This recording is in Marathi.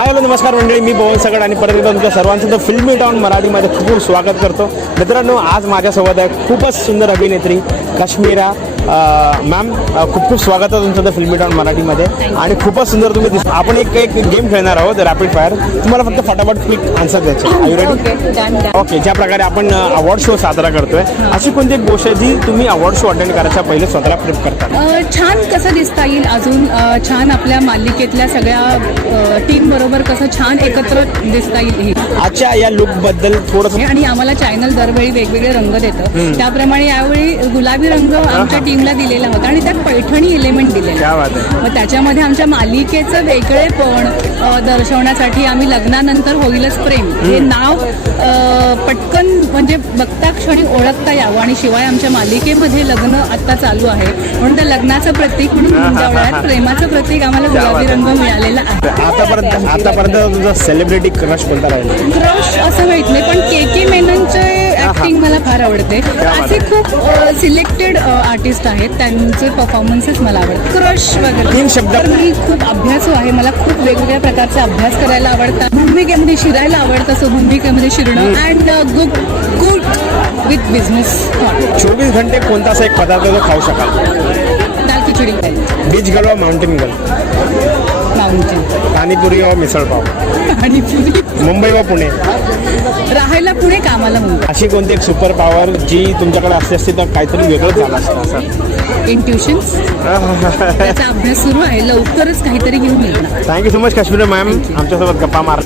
हॅलो नमस्कार मंडळी. मी पवन सगड आणि परत एकदा तुमच्या सर्वांचं तर फिल्मी टाऊन मराठीमध्ये खूप खूप स्वागत करतो. मित्रांनो आज माझ्यासोबत आहे खूपच सुंदर अभिनेत्री काश्मीरा. मॅम खूप खूप स्वागत आहे तुमचं फिल्मी टाऊन मराठीमध्ये. आणि खूपच सुंदर तुम्ही दिस आपण एक एक गेम खेळणार आहोत रॅपिड फायर तुम्हाला फक्त फटाफट क्लिक आन्सर द्यायचे? ओके ज्या प्रकारे आपण अवॉर्ड शो साजरा करतोय अशी कोणती गोष्ट आहे जी तुम्ही अवॉर्ड शो अटेंड करायच्या पहिले स्वतःला प्रेप करता? छान कसं दिसता येईल अजून? छान आपल्या मालिकेतल्या सगळ्या टीम बरोबर कसं छान एकत्र दिसता येईल आजच्या या लुकबद्दल थोडंसं आणि आम्हाला चॅनल दरवेळी वेगवेगळे रंग देतं. त्याप्रमाणे यावेळी गुलाबी रंग आमच्या टीमला दिलेला होता आणि त्यात पैठणी एलिमेंट दिलेला. क्या बात आहे. मग त्याच्यामध्ये आमच्या मालिकेचं वेगळेपण दर्शवण्यासाठी आम्ही लग्नानंतर होईलच प्रेम. हे नाव पटकन म्हणजे बघता क्षणी ओळखता यावं आणि शिवाय आमच्या मालिकेमध्ये लग्न आता चालू आहे. म्हणून त्या लग्नाचं प्रतीक म्हणून प्रेमाचं प्रतीक आम्हाला गुलाबी रंग मिळालेला आहे. आतापर्यंत आतापर्यंत सेलिब्रिटी क्रश कोणता राहील? क्रश असं माहीत नाही पण ऍक्टिंग मला फार आवडते. असे खूप सिलेक्टेड आर्टिस्ट आहेत. त्यांचे परफॉर्मन्सेस मला आवडतात. क्रश वगैरे. तर मी खूप अभ्यासू आहे. मला खूप वेगवेगळ्या प्रकारचे अभ्यास करायला आवडतात. भूमिकेमध्ये शिरायला आवडतं सो भूमिकेमध्ये शिरणं. And good good with business चोवीस घंटे कोणता असा एक पदार्थ जो खाऊ शकाल? दाल khichdi. Beach girl mountain girl panipuri व मिसळपाव मुंबई व पुणे? राहायला पुणे मुंबई अशी कोणती एक सुपर पॉवर जी तुमच्याकडे असली असती तर काहीतरी वेगळंच झालं असतं असं? इंट्युशन्स त्याचा अभ्यास सुरू आहे. लवकरच काहीतरी घेऊन येणार. Thank you so much Kashmir ma'am आमच्यासोबत गप्पा मार.